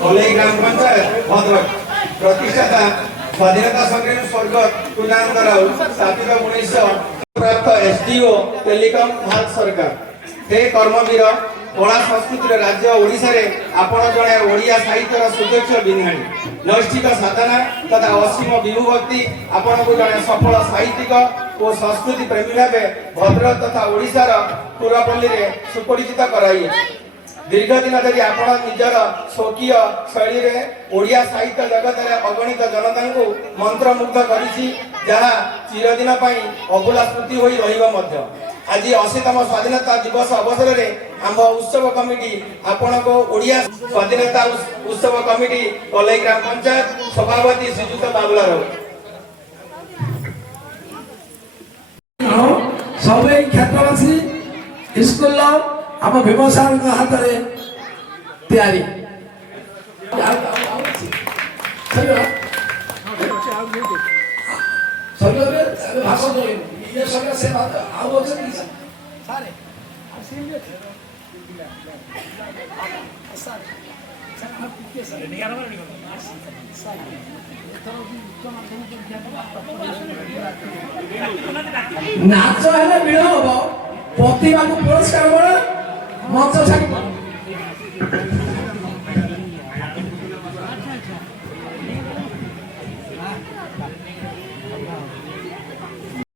कलई ग्राम पंचायत भद्रक प्रतिष्ठाता स्वाधीनता संग्रामी स्वर्गत कुलनानंद राव स्थापित 1900 प्राप्त एसडीओ टेलीकॉम भारत सरकार हे कर्मवीर कला संस्कृति राज्य ओडिशा रे आपण जणे ओडिया साहित्यर सुदक्ष बिन्हाणी नैष्ठिक साधना तथा असीम विभूभक्ति आपण को जणे सफल साहित्यिक और संस्कृति प्रेमी भावे भद्रक तथा ओडिशार पुरापल्ली रे सुपरिचित कराई दीर्घ दिन धरी आपण निजर स्वकीय शैली रे ओडिया साहित्य जगत रे अगणित जनता को मंत्रमुग्ध करिछि जहा चिरदिन पई अभुला स्मृति होई रहिबा मध्य आज 80तम स्वाधीनता दिवस अवसर रे आम उत्सव कमिटी आपण को ओडिया स्वाधीनता उत्सव कमिटी कलई ग्राम पंचायत सभापति श्रीजुत बाबुला राव सबै क्षेत्रवासी स्कूल आम भीमसार हाथ में तैयारी नाच है मिल हम प्रतिभा को पुरस्कार मंच